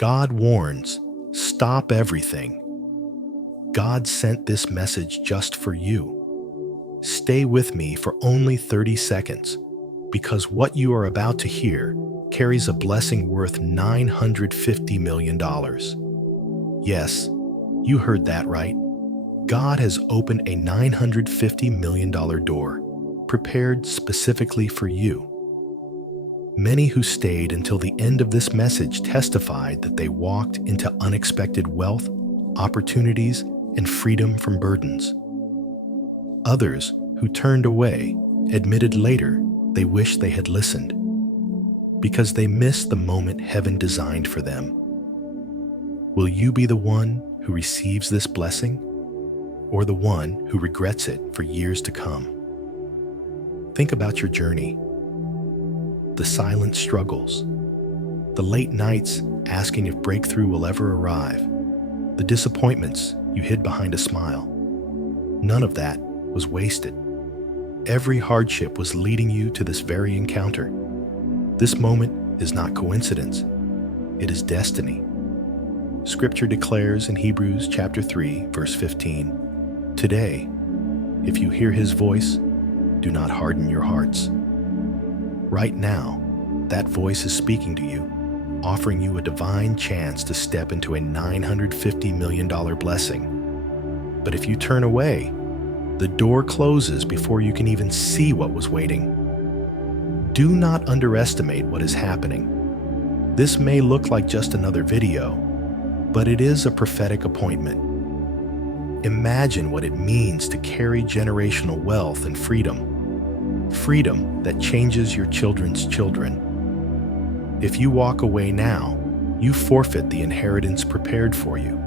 God warns, stop everything. God sent this message just for you. Stay with me for only 30 seconds, because what you are about to hear carries a blessing worth $950 million. Yes, you heard that right. God has opened a $950 million door, prepared specifically for you. Many who stayed until the end of this message testified that they walked into unexpected wealth, opportunities, and freedom from burdens. Others who turned away admitted later they wished they had listened, because they missed the moment heaven designed for them. Will you be the one who receives this blessing, or the one who regrets it for years to come? Think about your journey. The silent struggles, the late nights asking if breakthrough will ever arrive, the disappointments you hid behind a smile. None of that was wasted. Every hardship was leading you to this very encounter. This moment is not coincidence. It is destiny. Scripture declares in Hebrews chapter 3, verse 15, "Today, if you hear his voice, do not harden your hearts." Right now, that voice is speaking to you, offering you a divine chance to step into a $950 million blessing. But if you turn away, the door closes before you can even see what was waiting. Do not underestimate what is happening. This may look like just another video, but it is a prophetic appointment. Imagine what it means to carry generational wealth and freedom. Freedom that changes your children's children. If you walk away now, you forfeit the inheritance prepared for you.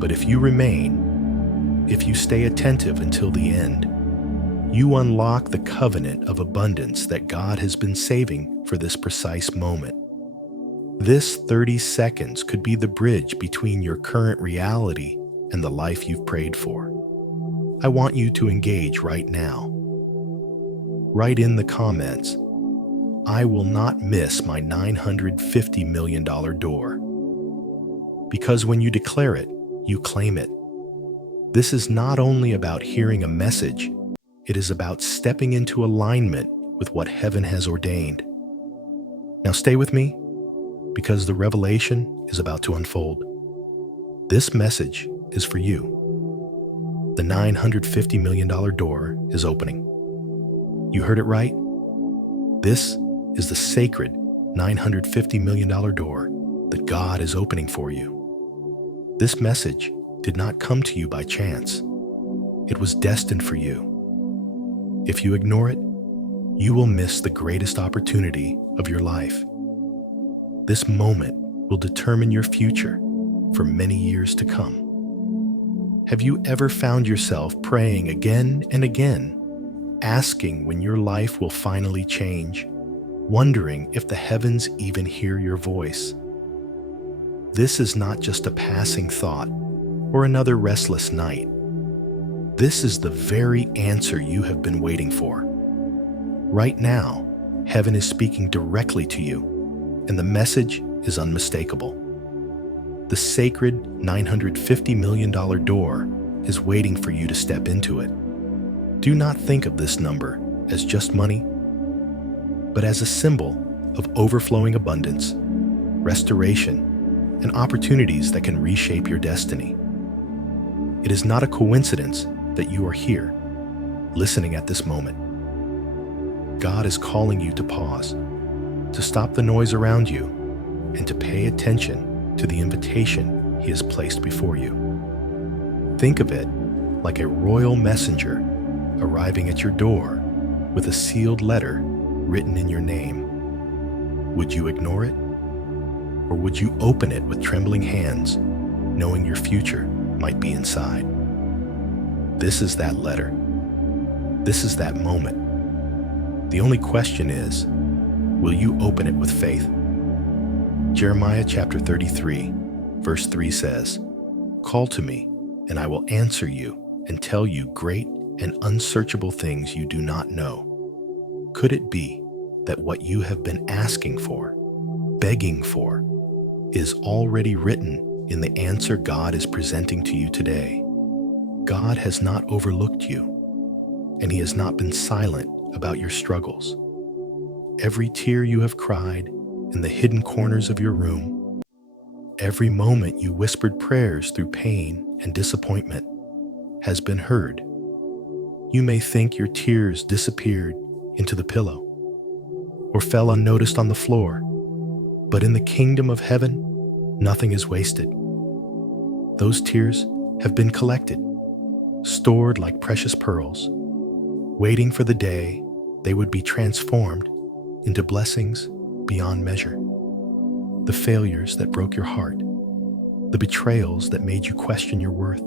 But if you remain, if you stay attentive until the end, you unlock the covenant of abundance that God has been saving for this precise moment. This 30 seconds could be the bridge between your current reality and the life you've prayed for. I want you to engage right now. Write in the comments, "I will not miss my $950 million door." Because when you declare it, you claim it. This is not only about hearing a message, it is about stepping into alignment with what heaven has ordained. Now stay with me, because the revelation is about to unfold. This message is for you. The $950 million door is opening. You heard it right. This is the sacred $950 million door that God is opening for you. This message did not come to you by chance. It was destined for you. If you ignore it, you will miss the greatest opportunity of your life. This moment will determine your future for many years to come. Have you ever found yourself praying again and again, asking when your life will finally change, wondering if the heavens even hear your voice? This is not just a passing thought or another restless night. This is the very answer you have been waiting for. Right now, heaven is speaking directly to you, and the message is unmistakable. The sacred $950 million door is waiting for you to step into it. Do not think of this number as just money, but as a symbol of overflowing abundance, restoration, and opportunities that can reshape your destiny. It is not a coincidence that you are here, listening at this moment. God is calling you to pause, to stop the noise around you, and to pay attention to the invitation He has placed before you. Think of it like a royal messenger arriving at your door with a sealed letter written in your name. Would you ignore it? Or would you open it with trembling hands, knowing your future might be inside? This is that letter. This is that moment. The only question is, will you open it with faith? Jeremiah chapter 33, verse 3 says, "Call to me, and I will answer you and tell you great and unsearchable things you do not know." Could it be that what you have been asking for, begging for, is already written in the answer God is presenting to you today. God has not overlooked you, and He has not been silent about your struggles. Every tear you have cried in the hidden corners of your room, every moment you whispered prayers through pain and disappointment, has been heard. You may think your tears disappeared into the pillow or fell unnoticed on the floor, but in the kingdom of heaven, nothing is wasted. Those tears have been collected, stored like precious pearls, waiting for the day they would be transformed into blessings beyond measure. The failures that broke your heart, the betrayals that made you question your worth,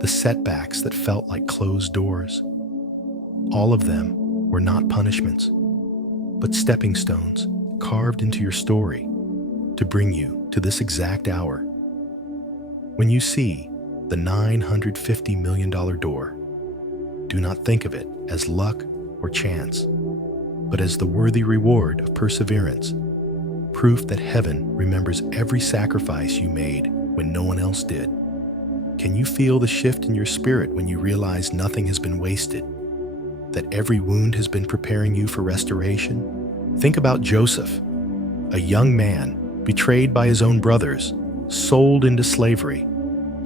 the setbacks that felt like closed doors, all of them were not punishments, but stepping stones carved into your story to bring you to this exact hour. When you see the $950 million door, do not think of it as luck or chance, but as the worthy reward of perseverance, proof that heaven remembers every sacrifice you made when no one else did. Can you feel the shift in your spirit when you realize nothing has been wasted, that every wound has been preparing you for restoration? Think about Joseph, a young man betrayed by his own brothers, sold into slavery,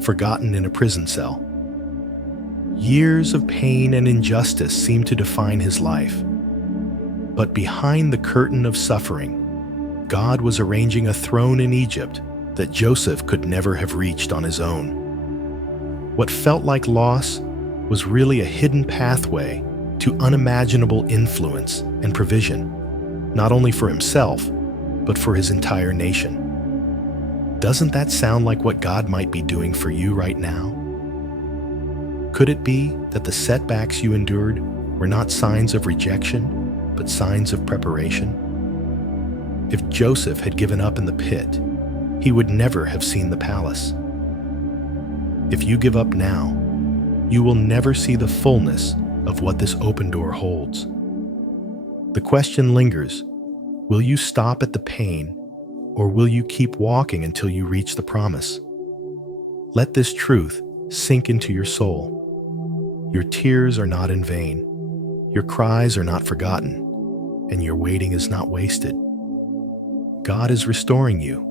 forgotten in a prison cell. Years of pain and injustice seemed to define his life. But behind the curtain of suffering, God was arranging a throne in Egypt that Joseph could never have reached on his own. What felt like loss was really a hidden pathway to unimaginable influence and provision, not only for himself, but for his entire nation. Doesn't that sound like what God might be doing for you right now? Could it be that the setbacks you endured were not signs of rejection, but signs of preparation? If Joseph had given up in the pit, he would never have seen the palace. If you give up now, you will never see the fullness of what this open door holds. The question lingers, will you stop at the pain, or will you keep walking until you reach the promise? Let this truth sink into your soul. Your tears are not in vain, your cries are not forgotten, and your waiting is not wasted. God is restoring you,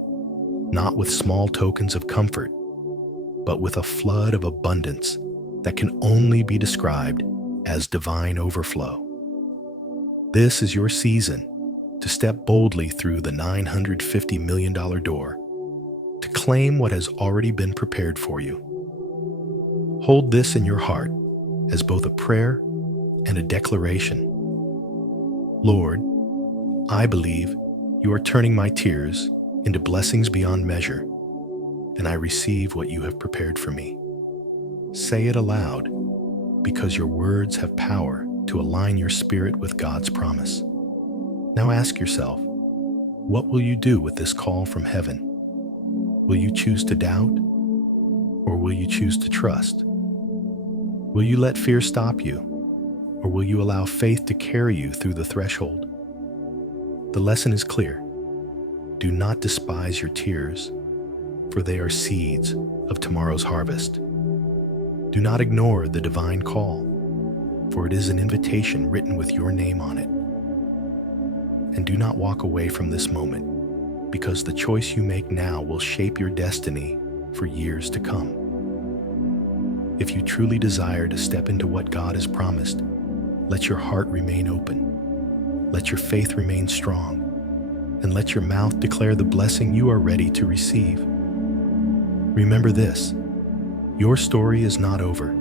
not with small tokens of comfort, but with a flood of abundance that can only be described as divine overflow. This is your season to step boldly through the $950 million door, to claim what has already been prepared for you. Hold this in your heart as both a prayer and a declaration. Lord, I believe you are turning my tears into blessings beyond measure, and I receive what you have prepared for me. Say it aloud, because your words have power to align your spirit with God's promise. Now ask yourself, what will you do with this call from heaven? Will you choose to doubt, or will you choose to trust? Will you let fear stop you, or will you allow faith to carry you through the threshold? The lesson is clear. Do not despise your tears, for they are seeds of tomorrow's harvest. Do not ignore the divine call, for it is an invitation written with your name on it. And do not walk away from this moment, because the choice you make now will shape your destiny for years to come. If you truly desire to step into what God has promised, let your heart remain open, let your faith remain strong, and let your mouth declare the blessing you are ready to receive. Remember this, your story is not over,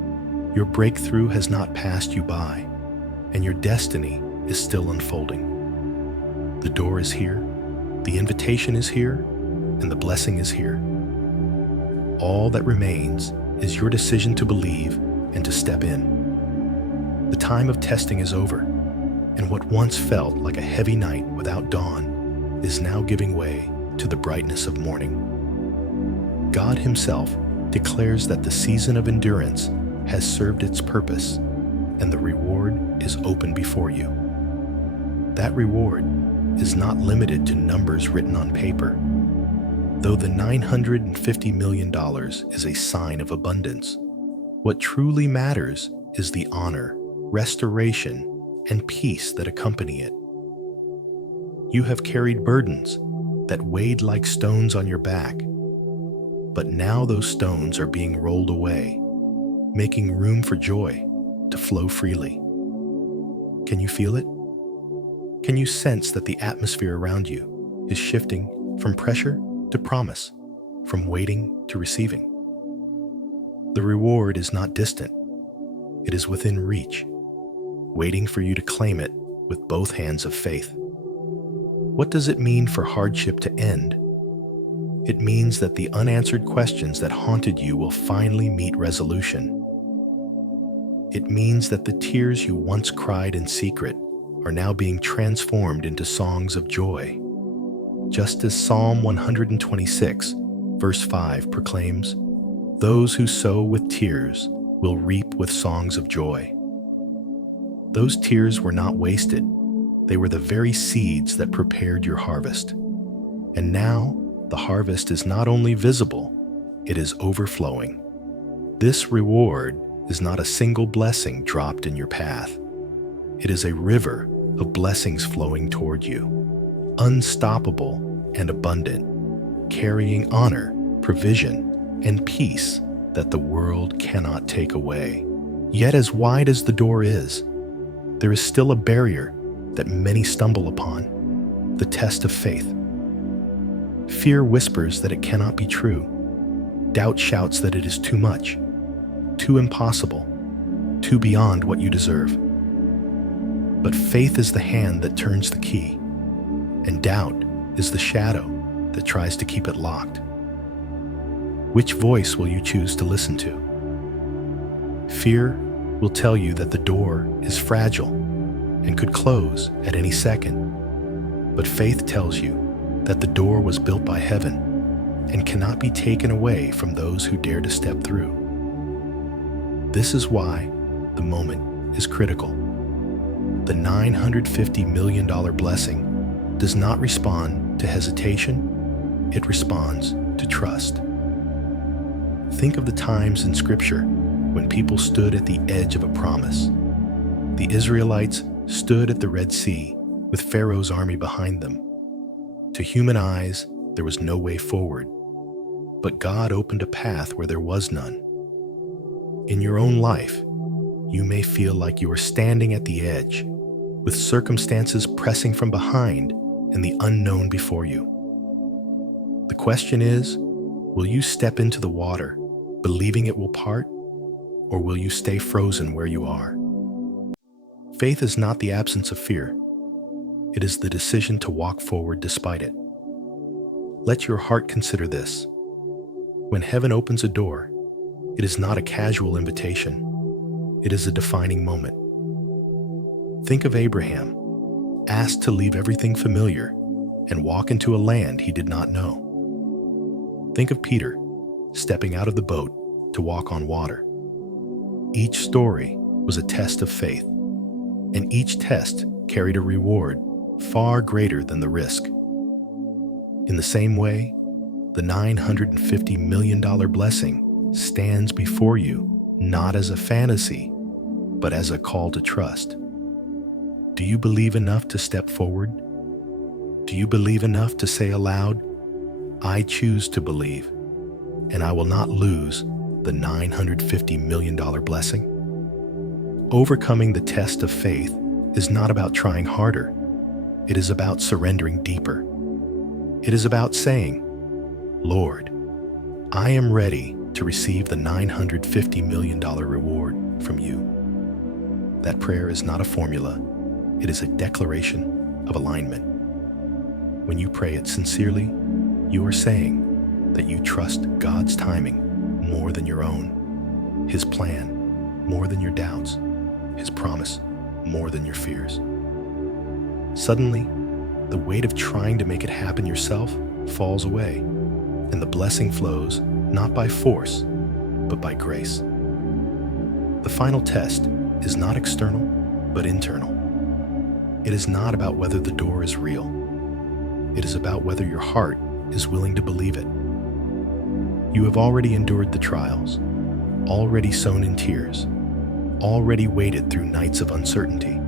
your breakthrough has not passed you by, and your destiny is still unfolding. The door is here, the invitation is here, and the blessing is here. All that remains is your decision to believe and to step in. The time of testing is over, and what once felt like a heavy night without dawn is now giving way to the brightness of morning. God Himself declares that the season of endurance has served its purpose, and the reward is open before you. That reward is not limited to numbers written on paper. Though the $950 million is a sign of abundance, what truly matters is the honor, restoration, and peace that accompany it. You have carried burdens that weighed like stones on your back, but now those stones are being rolled away, making room for joy to flow freely. Can you feel it? Can you sense that the atmosphere around you is shifting from pressure to promise, from waiting to receiving? The reward is not distant. It is within reach, waiting for you to claim it with both hands of faith. What does it mean for hardship to end? It means that the unanswered questions that haunted you will finally meet resolution. It means that the tears you once cried in secret are now being transformed into songs of joy. Just as Psalm 126, verse 5 proclaims, "Those who sow with tears will reap with songs of joy." Those tears were not wasted. They were the very seeds that prepared your harvest. And now, the harvest is not only visible, it is overflowing. This reward is not a single blessing dropped in your path. It is a river of blessings flowing toward you, unstoppable and abundant, carrying honor, provision, and peace that the world cannot take away. Yet as wide as the door is, there is still a barrier that many stumble upon, the test of faith. Fear whispers that it cannot be true. Doubt shouts that it is too much, too impossible, too beyond what you deserve. But faith is the hand that turns the key, and doubt is the shadow that tries to keep it locked. Which voice will you choose to listen to? Fear will tell you that the door is fragile and could close at any second. But faith tells you that the door was built by heaven and cannot be taken away from those who dare to step through. This is why the moment is critical. The $950 million blessing does not respond to hesitation, it responds to trust. Think of the times in Scripture when people stood at the edge of a promise. The Israelites stood at the Red Sea with Pharaoh's army behind them. To human eyes, there was no way forward, but God opened a path where there was none. In your own life, you may feel like you are standing at the edge, with circumstances pressing from behind and the unknown before you. The question is, will you step into the water, believing it will part, or will you stay frozen where you are? Faith is not the absence of fear. It is the decision to walk forward despite it. Let your heart consider this. When heaven opens a door, it is not a casual invitation. It is a defining moment. Think of Abraham, asked to leave everything familiar and walk into a land he did not know. Think of Peter, stepping out of the boat to walk on water. Each story was a test of faith, and each test carried a reward far greater than the risk. In the same way, the $950 million blessing stands before you not as a fantasy, but as a call to trust. Do you believe enough to step forward? Do you believe enough to say aloud, "I choose to believe, and I will not lose the $950 million blessing"? Overcoming the test of faith is not about trying harder. It is about surrendering deeper. It is about saying, "Lord, I am ready to receive the $950 million reward from you." That prayer is not a formula. It is a declaration of alignment. When you pray it sincerely, you are saying that you trust God's timing more than your own, His plan more than your doubts, His promise more than your fears. Suddenly, the weight of trying to make it happen yourself falls away, and the blessing flows not by force, but by grace. The final test is not external, but internal. It is not about whether the door is real. It is about whether your heart is willing to believe it. You have already endured the trials, already sown in tears, already waded through nights of uncertainty.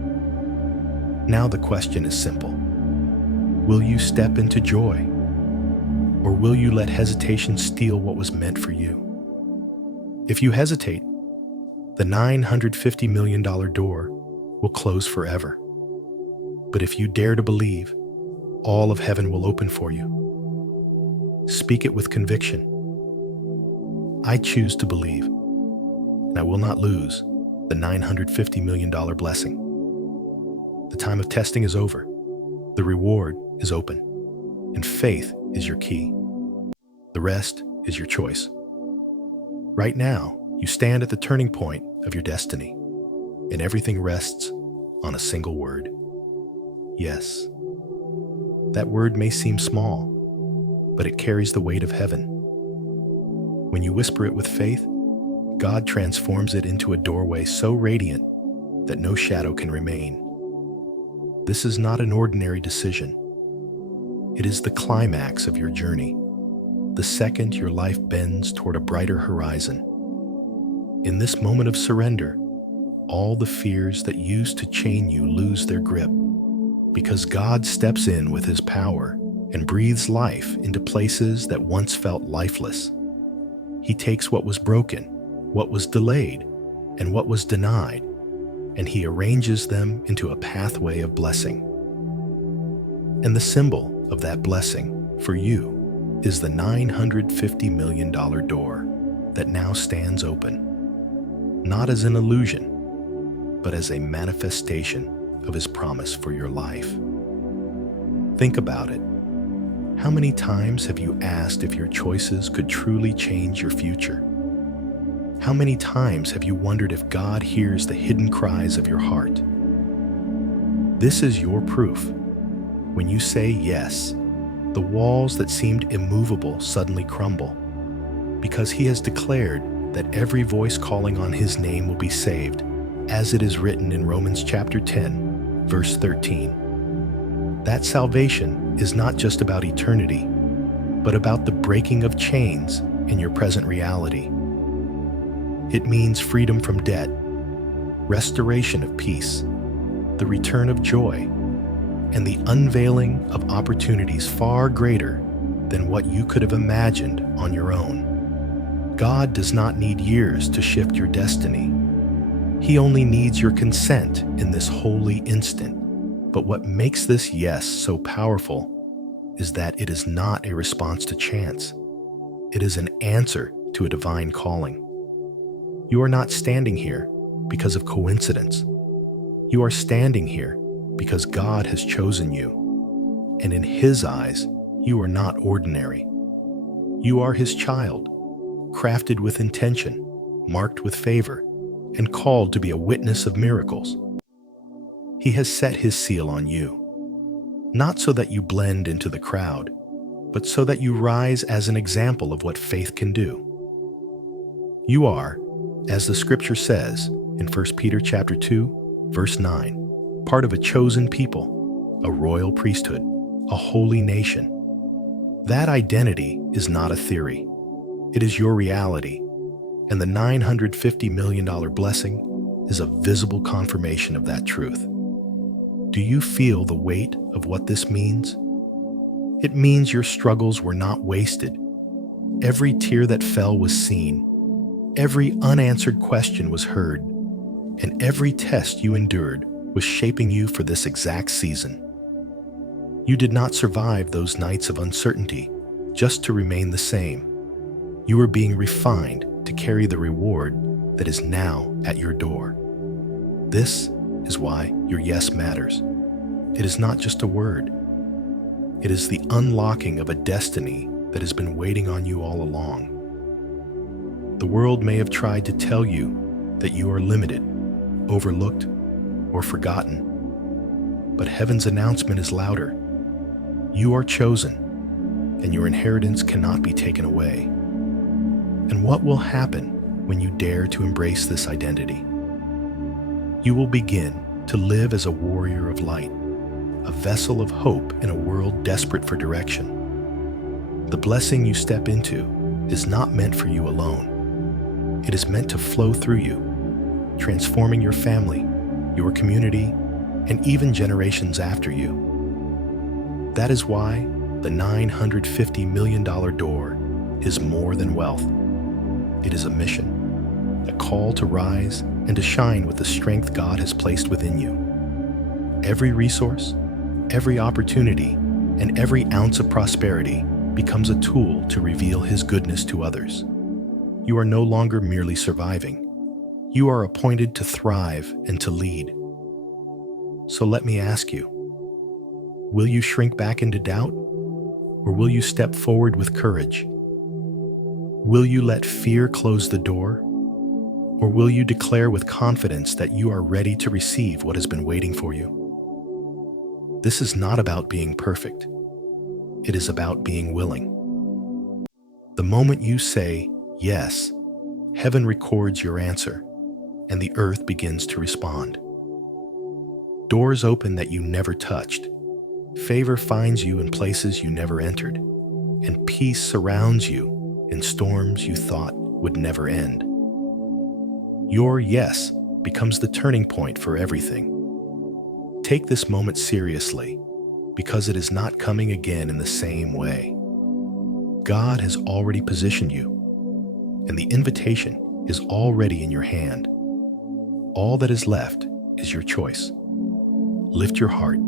Now the question is simple. Will you step into joy? Or will you let hesitation steal what was meant for you? If you hesitate, the $950 million door will close forever. But if you dare to believe, all of heaven will open for you. Speak it with conviction. I choose to believe, and I will not lose the $950 million blessing. The time of testing is over. The reward is open, and faith is your key. The rest is your choice. Right now, you stand at the turning point of your destiny, and everything rests on a single word. Yes. That word may seem small, but it carries the weight of heaven. When you whisper it with faith, God transforms it into a doorway so radiant that no shadow can remain. This is not an ordinary decision. It is the climax of your journey, the second your life bends toward a brighter horizon. In this moment of surrender, all the fears that used to chain you lose their grip, because God steps in with His power and breathes life into places that once felt lifeless. He takes what was broken, what was delayed, and what was denied, and He arranges them into a pathway of blessing. And the symbol of that blessing for you is the $950 million door that now stands open, not as an illusion, but as a manifestation of His promise for your life. Think about it. How many times have you asked if your choices could truly change your future? How many times have you wondered if God hears the hidden cries of your heart? This is your proof. When you say yes, the walls that seemed immovable suddenly crumble, because He has declared that every voice calling on His name will be saved, as it is written in Romans chapter 10, verse 13. That salvation is not just about eternity, but about the breaking of chains in your present reality. It means freedom from debt, restoration of peace, the return of joy, and the unveiling of opportunities far greater than what you could have imagined on your own. God does not need years to shift your destiny. He only needs your consent in this holy instant. But what makes this yes so powerful is that it is not a response to chance. It is an answer to a divine calling. You are not standing here because of coincidence. You are standing here because God has chosen you. And in His eyes, you are not ordinary. You are His child, crafted with intention, marked with favor, and called to be a witness of miracles. He has set His seal on you, not so that you blend into the crowd, but so that you rise as an example of what faith can do. You are, as the scripture says in 1 Peter chapter 2, verse 9, part of a chosen people, a royal priesthood, a holy nation. That identity is not a theory. It is your reality, and the $950 million blessing is a visible confirmation of that truth. Do you feel the weight of what this means? It means your struggles were not wasted. Every tear that fell was seen. Every unanswered question was heard. And every test you endured was shaping you for this exact season. You did not survive those nights of uncertainty just to remain the same. You were being refined to carry the reward that is now at your door. This is why your yes matters. It is not just a word. It is the unlocking of a destiny that has been waiting on you all along. The world may have tried to tell you that you are limited, overlooked, or forgotten. But heaven's announcement is louder. You are chosen, and your inheritance cannot be taken away. And what will happen when you dare to embrace this identity? You will begin to live as a warrior of light, a vessel of hope in a world desperate for direction. The blessing you step into is not meant for you alone. It is meant to flow through you, transforming your family, your community, and even generations after you. That is why the $950 million door is more than wealth. It is a mission, a call to rise and to shine with the strength God has placed within you. Every resource, every opportunity, and every ounce of prosperity becomes a tool to reveal His goodness to others. You are no longer merely surviving. You are appointed to thrive and to lead. So let me ask you, will you shrink back into doubt, or will you step forward with courage? Will you let fear close the door, or will you declare with confidence that you are ready to receive what has been waiting for you? This is not about being perfect. It is about being willing. The moment you say yes, heaven records your answer, and the earth begins to respond. Doors open that you never touched. Favor finds you in places you never entered, and peace surrounds you in storms you thought would never end. Your yes becomes the turning point for everything. Take this moment seriously, because it is not coming again in the same way. God has already positioned you, and the invitation is already in your hand. All that is left is your choice. Lift your heart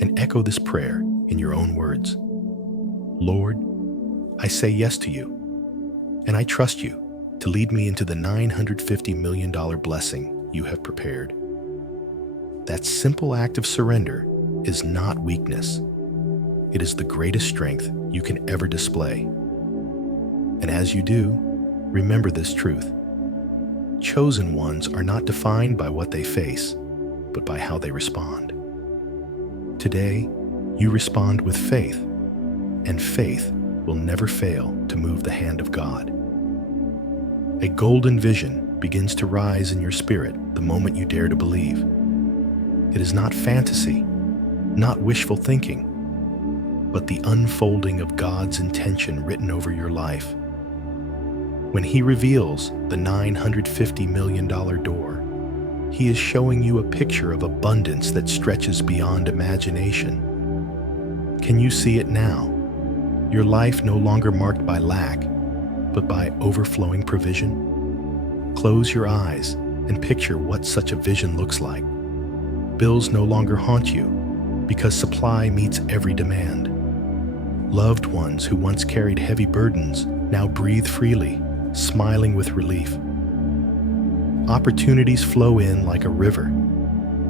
and echo this prayer in your own words. Lord, I say yes to you, and I trust you to lead me into the $950 million blessing you have prepared. That simple act of surrender is not weakness. It is the greatest strength you can ever display. And as you do, remember this truth. Chosen ones are not defined by what they face, but by how they respond. Today, you respond with faith, and faith will never fail to move the hand of God. A golden vision begins to rise in your spirit the moment you dare to believe. It is not fantasy, not wishful thinking, but the unfolding of God's intention written over your life. When He reveals the $950 million door, He is showing you a picture of abundance that stretches beyond imagination. Can you see it now? Your life no longer marked by lack, but by overflowing provision? Close your eyes and picture what such a vision looks like. Bills no longer haunt you because supply meets every demand. Loved ones who once carried heavy burdens now breathe freely, smiling with relief. Opportunities flow in like a river,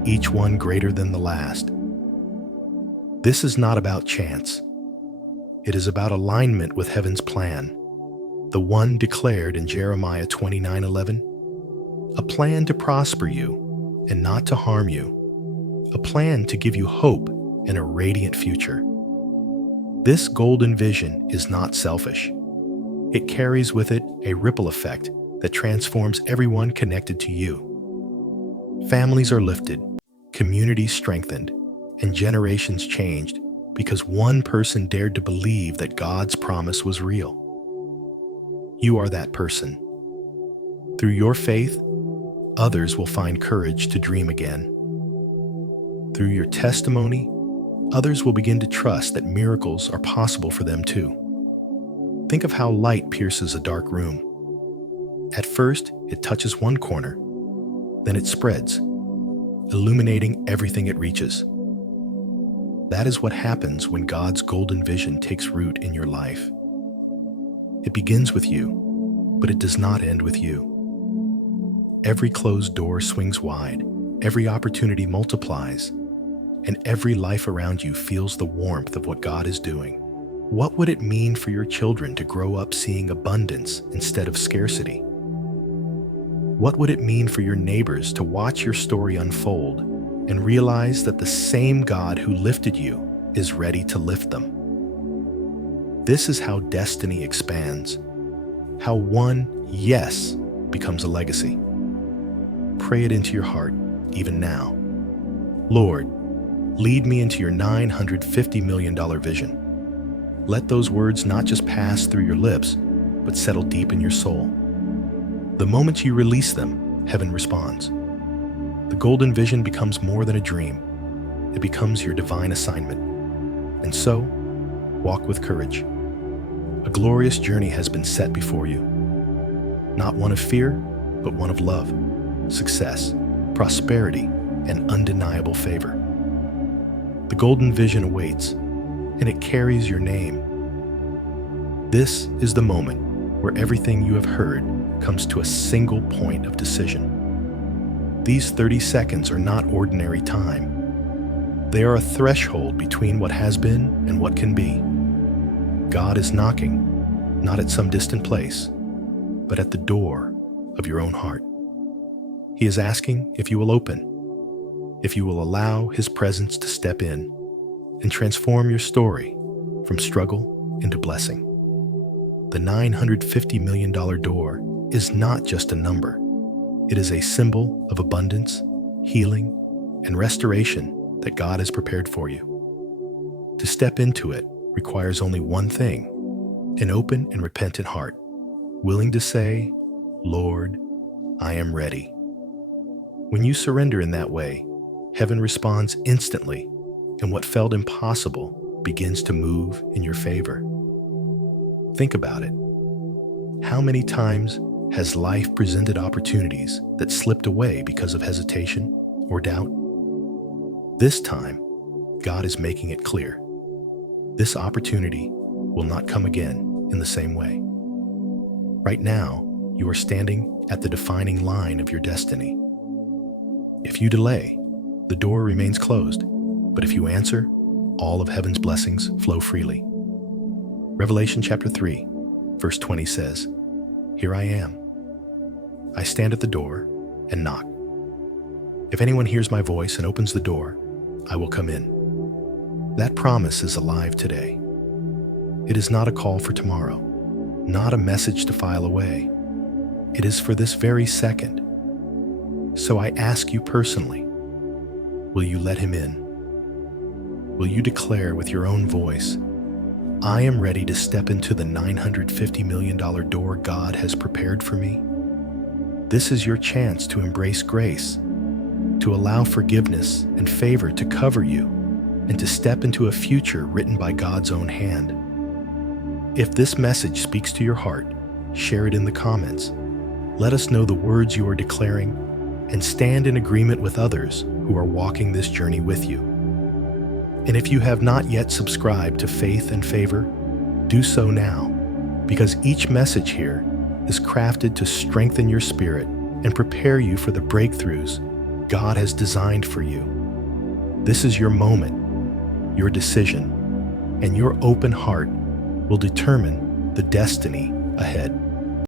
each one greater than the last. This is not about chance. It is about alignment with heaven's plan, the one declared in Jeremiah 29:11, a plan to prosper you and not to harm you, a plan to give you hope and a radiant future. This golden vision is not selfish. It carries with it a ripple effect that transforms everyone connected to you. Families are lifted, communities strengthened, and generations changed because one person dared to believe that God's promise was real. You are that person. Through your faith, others will find courage to dream again. Through your testimony, others will begin to trust that miracles are possible for them too. Think of how light pierces a dark room. At first, it touches one corner, then it spreads, illuminating everything it reaches. That is what happens when God's golden vision takes root in your life. It begins with you, but it does not end with you. Every closed door swings wide, every opportunity multiplies, and every life around you feels the warmth of what God is doing. What would it mean for your children to grow up seeing abundance instead of scarcity? What would it mean for your neighbors to watch your story unfold and realize that the same God who lifted you is ready to lift them? This is how destiny expands, how one yes becomes a legacy. Pray it into your heart, even now. Lord, lead me into your $950 million vision. Let those words not just pass through your lips, but settle deep in your soul. The moment you release them, heaven responds. The golden vision becomes more than a dream. It becomes your divine assignment. And so, walk with courage. A glorious journey has been set before you. Not one of fear, but one of love, success, prosperity, and undeniable favor. The golden vision awaits, and it carries your name. This is the moment where everything you have heard comes to a single point of decision. These 30 seconds are not ordinary time. They are a threshold between what has been and what can be. God is knocking, not at some distant place, but at the door of your own heart. He is asking if you will open, if you will allow His presence to step in and transform your story from struggle into blessing. The $950 million door is not just a number. It is a symbol of abundance, healing, and restoration that God has prepared for you. To step into it requires only one thing: an open and repentant heart, willing to say, "Lord, I am ready." When you surrender in that way, heaven responds instantly, and what felt impossible begins to move in your favor. Think about it. How many times has life presented opportunities that slipped away because of hesitation or doubt? This time, God is making it clear. This opportunity will not come again in the same way. Right now, you are standing at the defining line of your destiny. If you delay, the door remains closed, but if you answer, all of heaven's blessings flow freely. Revelation chapter 3, verse 20 says, "Here I am. I stand at the door and knock. If anyone hears my voice and opens the door, I will come in." That promise is alive today. It is not a call for tomorrow, not a message to file away. It is for this very second. So I ask you personally, will you let Him in? Will you declare with your own voice, "I am ready to step into the $950 million door God has prepared for me"? This is your chance to embrace grace, to allow forgiveness and favor to cover you, and to step into a future written by God's own hand. If this message speaks to your heart, share it in the comments. Let us know the words you are declaring, and stand in agreement with others who are walking this journey with you. And if you have not yet subscribed to Faith and Favor, do so now, because each message here is crafted to strengthen your spirit and prepare you for the breakthroughs God has designed for you. This is your moment, your decision, and your open heart will determine the destiny ahead.